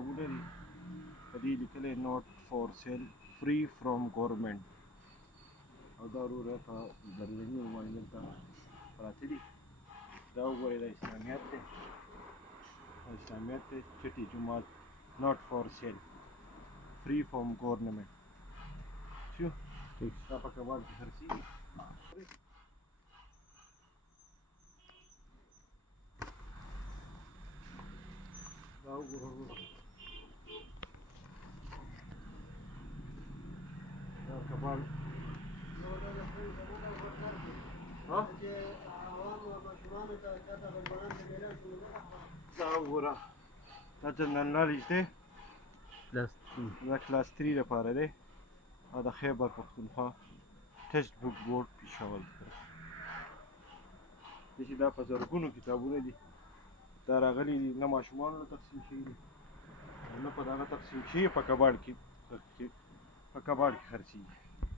کتابونه دي په دې لیکلی نوٹ فور سیل فري فرام ګورمنټ او دا وروره په درجنونو باندې دلته پراته دي دا وګورئ دا اسلامیت دی اسلامیت دی چټي جومات نوٹ فور سیل فري فرام ګورنمنټ شو دا په کباړ کې خرڅېږي دا وګوره دا کباړ دا وګوره دا جنرال نالج دی دا کلاس 3 لپاره دی او د خیبر پښتونخوا ټیکسټ بک بورډ پېښور داسې دا په زرګونو کتابونه دي دا راغلي دي نه ماشومانو له تقسیم شوي دي او نه په دغه تقسیم شوي په کباړ کې خرڅېږي